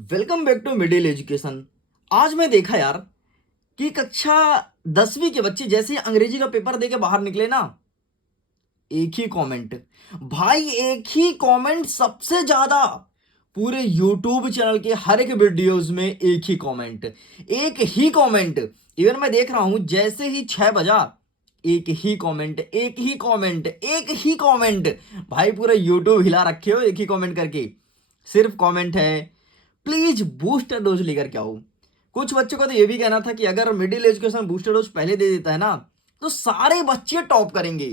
Welcome back to middle education. आज मैं देखा यार कि कक्षा 10वीं के बच्चे जैसे ही अंग्रेजी का पेपर दे के बाहर निकले ना, एक ही कमेंट, भाई एक ही कमेंट सबसे ज्यादा पूरे यूट्यूब चैनल के हर एक वीडियोस में। एक ही कमेंट, एक ही कमेंट। इवन मैं देख रहा हूं जैसे ही 6 बजा, एक ही कमेंट, एक ही कमेंट, एक ही कमेंट। भाई पूरा यूट्यूब हिला रखे हो एक ही कमेंट करके। सिर्फ कमेंट है, प्लीज बूस्टर डोज लेकर के आओ। कुछ बच्चों का तो ये भी कहना था कि अगर मिडिल एजुकेशन बूस्टर डोज पहले दे देता है ना, तो सारे बच्चे टॉप करेंगे।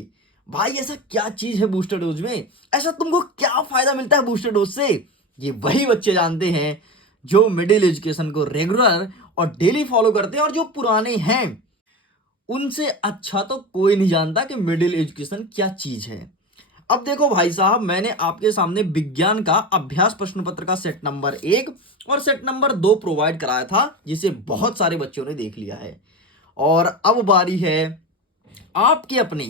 भाई ऐसा क्या चीज है बूस्टर डोज में, ऐसा तुमको क्या फायदा मिलता है बूस्टर डोज से? ये वही बच्चे जानते हैं जो मिडिल एजुकेशन को रेगुलर और डेली फॉलो करते हैं, और जो पुराने हैं उनसे अच्छा तो कोई नहीं जानता कि मिडिल एजुकेशन क्या चीज है। अब देखो भाई साहब, मैंने आपके सामने विज्ञान का अभ्यास प्रश्न पत्र का सेट नंबर 1 और सेट नंबर 2 प्रोवाइड कराया था, जिसे बहुत सारे बच्चों ने देख लिया है। और अब बारी है आपके अपने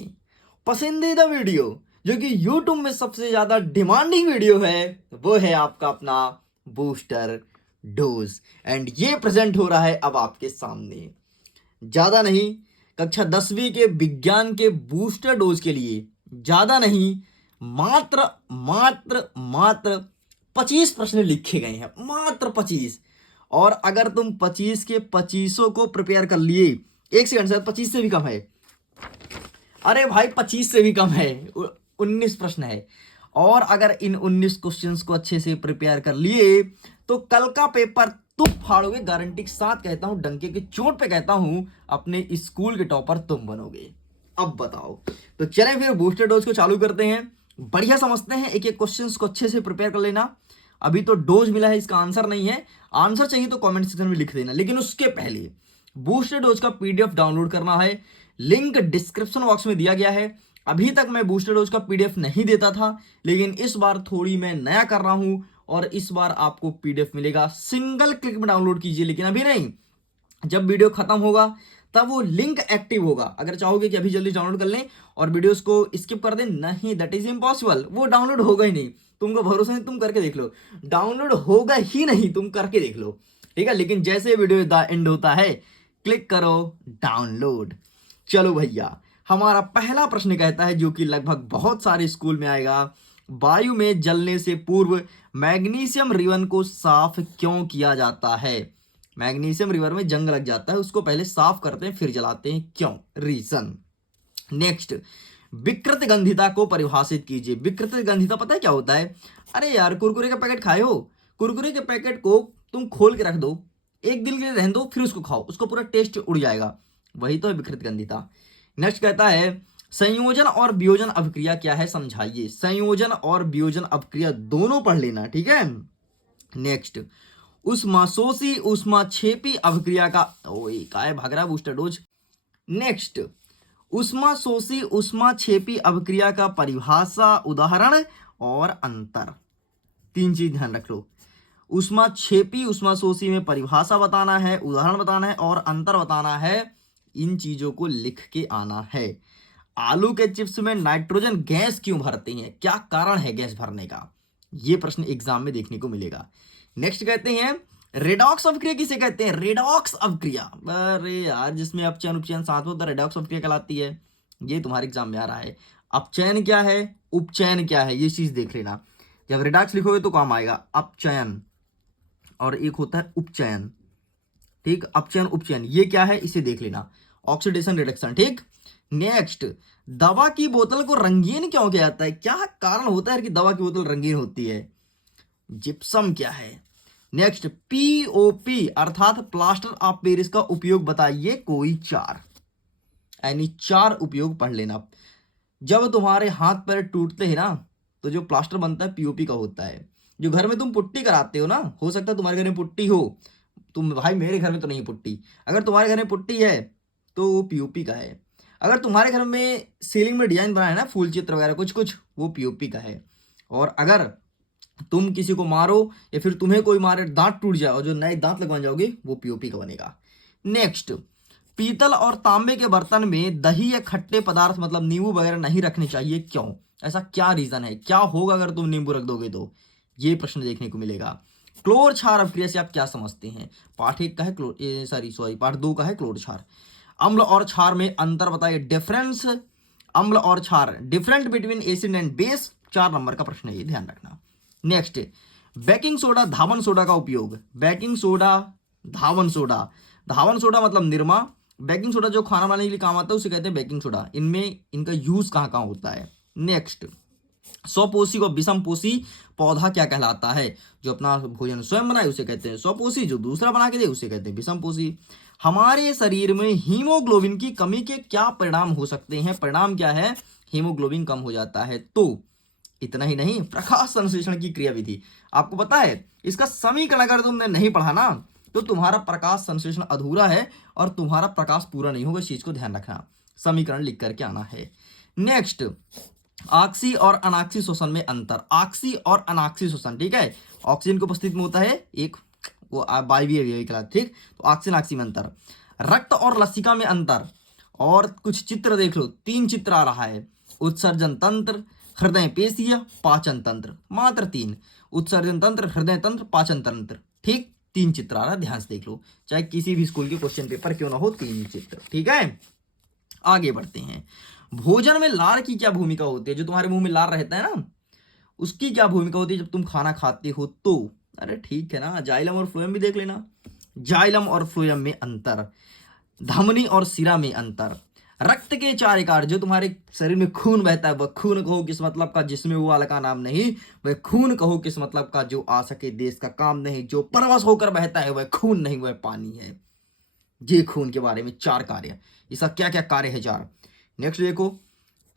पसंदीदा वीडियो, जो कि YouTube में सबसे ज्यादा डिमांडिंग वीडियो है। वो है आपका अपना बूस्टर डोज, एंड ये प्रेजेंट हो रहा है अब आपके सामने। ज्यादा नहीं, कक्षा 10वीं के विज्ञान के बूस्टर डोज के लिए ज्यादा नहीं, मात्र मात्र मात्र 25 प्रश्न लिखे गए हैं, मात्र 25। और अगर तुम 25 के 25 को प्रिपेयर कर लिए, एक सेकंड सर, 25 से भी कम है। अरे भाई 25 से भी कम है, 19 प्रश्न है। और अगर इन 19 क्वेश्चंस को अच्छे से प्रिपेयर कर लिए तो कल का पेपर तुम फाड़ोगे, गारंटी के साथ कहता हूं, डंके की चोट पे कहता हूं, अपने स्कूल के टॉपर तुम बनोगे। अब बताओ, तो चलें फिर बूस्टर डोज को चालू करते हैं। बढ़िया समझते हैं, एक एक क्वेश्चंस को अच्छे से प्रिपेयर कर लेना। अभी तो डोज मिला है, इसका आंसर नहीं है। आंसर चाहिए तो कमेंट सेक्शन में लिख देना, लेकिन उसके पहले बूस्टर डोज का पीडीएफ डाउनलोड करना है। लिंक डिस्क्रिप्शन बॉक्स में दिया गया है। अभी तक मैं बूस्टर डोज का पीडीएफ नहीं देता था, लेकिन इस बार थोड़ी मैं नया कर रहा हूं, और इस बार आपको पीडीएफ मिलेगा। सिंगल क्लिक में डाउनलोड कीजिए, लेकिन अभी नहीं, जब वीडियो खत्म होगा तब वो लिंक एक्टिव होगा। अगर चाहोगे कि अभी जल्दी डाउनलोड कर लें और वीडियोस को स्किप कर दें, नहीं, दैट इज इम्पॉसिबल। वो डाउनलोड होगा ही नहीं। तुमको भरोसा नहीं, तुम करके देख लो, डाउनलोड होगा ही नहीं, तुम करके देख लो, ठीक है। लेकिन जैसे वीडियो एंड होता है, क्लिक करो डाउनलोड। चलो भैया, हमारा पहला प्रश्न कहता है, जो कि लगभग बहुत सारे स्कूल में आएगा, वायु में जलने से पूर्व मैग्नीशियम रिबन को साफ क्यों किया जाता है? मैग्नीशियम रिवर में जंग लग जाता है, उसको पहले साफ करते हैं फिर जलाते हैं, क्यों? रीजन। नेक्स्ट, विकृत गंधिता को परिभाषित कीजिए। विकृत गंधिता पता है क्या होता है? अरे यार, कुरकुरे का पैकेट खाए हो, कुरकुरे के पैकेट को तुम खोल के रख दो, एक दिन के लिए रहने दो, फिर उसको खाओ, उसका पूरा टेस्ट उड़ जाएगा, वही तो है विकृत गंधिता। नेक्स्ट कहता है, संयोजन और वियोजन अभिक्रिया क्या है, समझाइए। संयोजन और वियोजन अभिक्रिया दोनों पढ़ लेना, ठीक है। नेक्स्ट, उष्माशोषी उष्माक्षेपी अभिक्रिया का, ओए काय भाग रहा बूस्टर डोज। नेक्स्ट, उष्माशोषी उष्माक्षेपी अभिक्रिया का परिभाषा, उदाहरण और अंतर। तीन चीज ध्यान रख लो, उष्माक्षेपी उष्माशोषी में परिभाषा बताना है, उदाहरण बताना है और अंतर बताना है। इन चीजों को लिख के आना है। आलू के चिप्स में नाइट्रोजन गैस क्यों भरते हैं, क्या कारण है गैस भरने का? यह प्रश्न एग्जाम में देखने को मिलेगा। नेक्स्ट कहते हैं, रेडॉक्स अभिक्रिया किसे कहते हैं? रेडॉक्स अभिक्रिया, अरे यार, जिसमें अपचयन उपचयन साथ होता है, रेडॉक्स अभिक्रिया कहलाती है। ये तुम्हारे एग्जाम में आ रहा है। अपचयन क्या है, उपचयन क्या है, ये चीज देख लेना। जब रेडॉक्स लिखोगे तो काम आएगा अपचयन, और एक होता है उपचयन, ठीक। अपचयन उपचयन ये क्या है, इसे देख लेना। ऑक्सीडेशन रिडक्शन, ठीक। नेक्स्ट, दवा की बोतल को रंगीन क्यों किया जाता है? क्या कारण होता है कि दवा की बोतल रंगीन होती है? जिप्सम क्या है? नेक्स्ट, पीओपी अर्थात प्लास्टर ऑफ पेरिस का उपयोग बताइए, कोई चार, यानी 4 उपयोग पढ़ लेना। जब तुम्हारे हाथ पैर टूटते हैं ना, तो जो प्लास्टर बनता है पीओपी का होता है। जो घर में तुम पुट्टी कराते हो ना, हो सकता है तुम्हारे घर में पुट्टी हो, तुम, भाई मेरे घर में तो नहीं पुट्टी, अगर तुम्हारे घर में पुट्टी है तो वो पीओपी का है। अगर तुम्हारे घर में सीलिंग में डिजाइन बना है ना, फूल चित्र वगैरह कुछ कुछ, वो पीओपी का है। और अगर तुम किसी को मारो या फिर तुम्हें कोई मारे, दांत टूट जाए और जो नए दांत लगवाने जाओगे, वो पीओपी का बनेगा। नेक्स्ट, पीतल और तांबे के बर्तन में दही या खट्टे पदार्थ मतलब नींबू वगैरह नहीं रखने चाहिए, क्यों? ऐसा क्या रीजन है, क्या होगा अगर तुम नींबू रख दोगे तो? ये प्रश्न देखने को मिलेगा। क्लोर क्षार अभिक्रिया से आप क्या समझते हैं? पाठ 1 का है पाठ 2 का है क्लोर क्षार। अम्ल और क्षार में अंतर बताइए, डिफरेंस। अम्ल और क्षार, different between acid and base, 4 number का प्रश्न है ये, ध्यान रखना। नेक्स्ट, बेकिंग सोडा धावन सोडा का उपयोग। बेकिंग सोडा धावन सोडा, धावन सोडा मतलब निरमा, बेकिंग सोडा जो खाना बनाने के लिए काम आता है उसे कहते हैं बेकिंग सोडा। इनमें इनका यूज कहाँ कहाँ होता है? नेक्स्ट, स्वपोषी व विषमपोषी पौधा क्या कहलाता है? जो अपना भोजन स्वयं बनाए उसे कहते हैं स्वपोषी, जो दूसरा बना के दे उसे कहते हैं विषमपोषी। हमारे शरीर में हीमोग्लोबिन की कमी के क्या परिणाम हो सकते हैं? परिणाम क्या है? हीमोग्लोबिन कम हो जाता है। तो इतना ही नहीं, प्रकाश संश्लेषण की क्रियाविधि आपको पता है, इसका समीकरण अगर तुमने नहीं पढ़ा ना तो तुम्हारा प्रकाश संश्लेषण अधूरा है और तुम्हारा प्रकाश पूरा नहीं होगा। इस चीज को ध्यान रखना, समीकरण लिख करके आना है। नेक्स्ट, ऑक्सी और अनाक्सी श्वसन में अंतर। ऑक्सी और अनाक्सी श्वसन, ठीक है, ऑक्सीजन की उपस्थिति में होता है एक वो वायवीय कहलाता, ठीक। तो ऑक्सीजन ऑक्सी में अंतर। रक्त और लसिका में अंतर, और कुछ चित्र देख लो, 3 चित्र आ रहा है। उत्सर्जन तंत्र, हृदय पेशीय, पाचन तंत्र, मात्र 3। उत्सर्जन तंत्र, हृदय तंत्र, पाचन तंत्र, ठीक, 3 चित्र आ रहा है, ध्यान से देख लो, चाहे किसी भी स्कूल के क्वेश्चन पेपर क्यों ना हो, 3 चित्र, ठीक है। आगे बढ़ते हैं। भोजन में लार की क्या भूमिका होती है? जो तुम्हारे मुंह में लार रहता है ना, उसकी क्या भूमिका होती है जब तुम खाना खाते हो तो? अरे ठीक है ना, जाइलम और फ्लोएम भी देख लेना। जाइलम और फ्लोएम में अंतर। धमनी और सिरा में अंतर। रक्त के 4 आकार, जो तुम्हारे शरीर में खून बहता है, वह खून कहो किस मतलब का, जिसमें वो वाला का नाम नहीं, वह खून कहो किस मतलब का, जो आ सके देश का काम नहीं, जो परवश होकर बहता है वह खून नहीं, वह पानी है। ये खून के बारे में 4 कार्य, इसका क्या क्या कार्य है 4। नेक्स्ट देखो,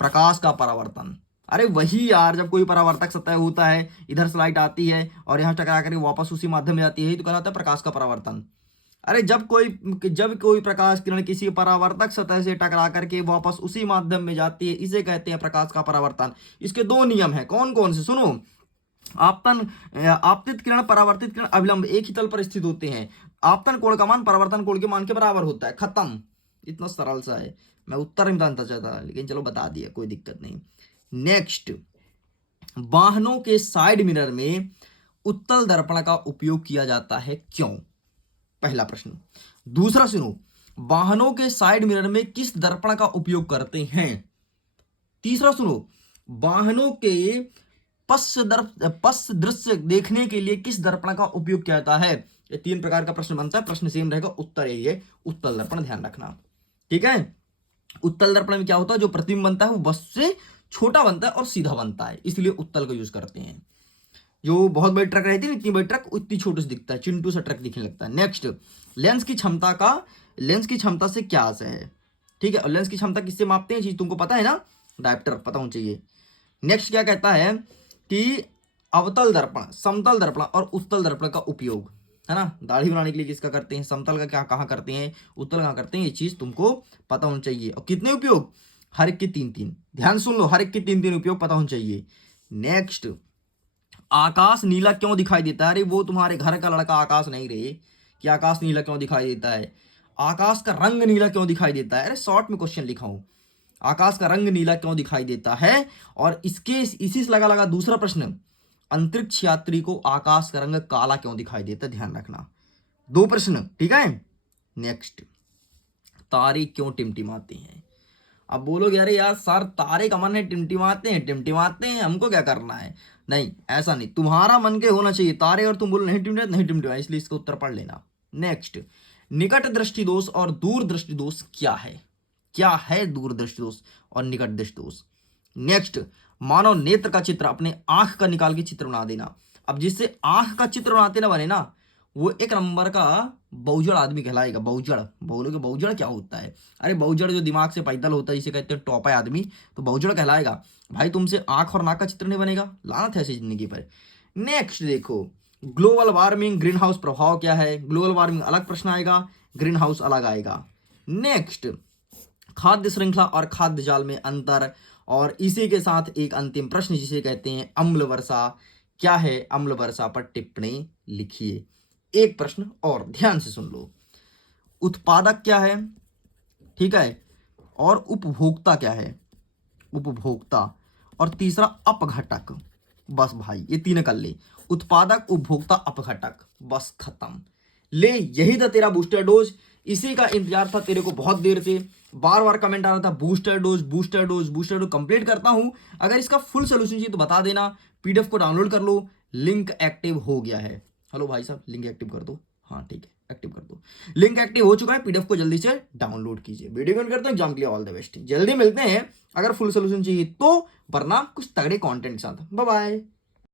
प्रकाश का परावर्तन। अरे वही यार, जब कोई परावर्तक सतह होता है, इधर से लाइट आती है और यहाँ टकरा करके वापस उसी माध्यम में जाती है, तो कहलाता है प्रकाश का परावर्तन। अरे जब कोई प्रकाश किरण किसी परावर्तक सतह से टकरा करके वापस उसी माध्यम में जाती है, इसे कहते हैं प्रकाश का परावर्तन। इसके 2 नियम हैं, कौन कौन से सुनो। आपतन आपतित किरण, परावर्तित किरण, अभिलंब एक ही तल पर स्थित होते हैं। आपतन कोण का मान परावर्तन कोण के मान के बराबर होता है, खत्म। इतना सरल सा है, मैं उत्तर नहीं जानता चाहता लेकिन चलो बता दिया, कोई दिक्कत नहीं। नेक्स्ट, वाहनों के साइड मिरर में उत्तल दर्पण का उपयोग किया जाता है, क्यों? पहला प्रश्न। दूसरा सुनो, वाहनों के साइड मिरर में किस दर्पण का उपयोग करते हैं? तीसरा सुनो, वाहनों के पश्च दृश्य देखने के लिए किस दर्पण का उपयोग किया जाता है? ये 3 प्रकार का प्रश्न बनता है, प्रश्न सेम रहेगा, उत्तर यही है, उत्तल दर्पण, ध्यान रखना, ठीक है। उत्तल दर्पण में क्या होता है, जो प्रतिबिंब बनता है वो वस्तु से छोटा बनता है और सीधा बनता है, इसलिए उत्तल का यूज करते हैं। जो बहुत बड़ी ट्रक रहती है, इतनी बड़ी ट्रक उतनी छोटी से दिखता है, चिंटू सा ट्रक दिखने लगता है। नेक्स्ट, लेंस की क्षमता से क्या आशय है? ठीक है, और लेंस की क्षमता किससे मापते हैं, चीज तुमको पता है ना, डायप्टर पता होना चाहिए। नेक्स्ट क्या कहता है कि अवतल दर्पण, समतल दर्पण और उत्तल दर्पण का उपयोग, है ना, दाढ़ी बनाने के लिए किसका करते हैं, समतल का क्या कहाँ करते हैं, उत्तल कहाँ करते हैं, ये चीज तुमको पता होना चाहिए। और कितने उपयोग? हर एक के 3-3, ध्यान सुन लो, हर एक के 3-3 उपयोग पता होना चाहिए। नेक्स्ट, आकाश नीला क्यों दिखाई देता है? अरे वो तुम्हारे घर का लड़का आकाश नहीं रहे कि आकाश नीला क्यों दिखाई देता है, आकाश का रंग नीला क्यों दिखाई देता है? अरे शॉर्ट में क्वेश्चन लिखा हूं, आकाश का रंग नीला क्यों दिखाई देता है? और इसी से लगा दूसरा प्रश्न, अंतरिक्ष यात्री को आकाश का रंग काला क्यों दिखाई देता है? ध्यान रखना, 2 प्रश्न, ठीक है। नेक्स्ट, तारे क्यों टिमटिमाते हैं? अब बोलोगे अरे यार सर तारे का मन है टिमटिमाते हैं, हमको क्या करना है? नहीं, ऐसा नहीं, तुम्हारा मन के होना चाहिए तारे, और तुम बोलो नहीं टिमटिमा, इसलिए इसका उत्तर पढ़ लेना। नेक्स्ट, निकट दृष्टि दोष और दूर दृष्टि दोष क्या है? क्या है दूर दृष्टि दोष और निकट दृष्टि दोष? नेक्स्ट, मानव नेत्र का चित्र अपने आंख का निकाल के चित्र बना देना। अब जिससे आंख का चित्र बनाते ना बने ना, वो 1 नंबर का बहुजड़ आदमी कहलाएगा। बहुजड़, बोलोगे बहुजड़ क्या होता है? अरे बहुजड़ जो दिमाग से पैदल होता है, इसे कहते हैं टॉपा आदमी, तो बहुजड़ कहलाएगा। भाई तुमसे आंख और नाक का चित्र नहीं बनेगा, लानत है ऐसी जिंदगी पर। नेक्स्ट देखो, ग्लोबल वार्मिंग, ग्रीन हाउस प्रभाव क्या है? ग्लोबल वार्मिंग अलग प्रश्न आएगा, ग्रीन हाउस अलग आएगा। नेक्स्ट, खाद्य श्रृंखला और खाद्य जाल में अंतर, और इसी के साथ एक अंतिम प्रश्न जिसे कहते हैं अम्ल वर्षा। क्या है अम्ल वर्षा पर टिप्पणी लिखिए। एक प्रश्न और ध्यान से सुन लो, उत्पादक क्या है, ठीक है, और उपभोक्ता क्या है, उपभोक्ता, और तीसरा अपघटक, बस भाई ये तीन कर ले, उत्पादक, उपभोक्ता, अपघटक, बस खत्म। ले यही था तेरा बूस्टर डोज, इसी का इंतजार था तेरे को बहुत देर से। बार बार कमेंट आ रहा था booster dose booster dose booster dose. Complete करता हूं, अगर इसका फुल सोल्यूशन चाहिए तो बता देना, पीडीएफ को डाउनलोड कर लो, लिंक एक्टिव हो गया है। हेलो भाई साहब, लिंक एक्टिव कर दो। हाँ ठीक है, एक्टिव कर दो। लिंक एक्टिव हो चुका है, पीडीएफ को जल्दी से डाउनलोड कीजिए। वीडियो को करते हैं, एग्जाम के लिए ऑल द बेस्ट। जल्दी मिलते हैं अगर फुल सोल्यूशन चाहिए तो, वरना कुछ तगड़े कंटेंट के साथ। Bye bye.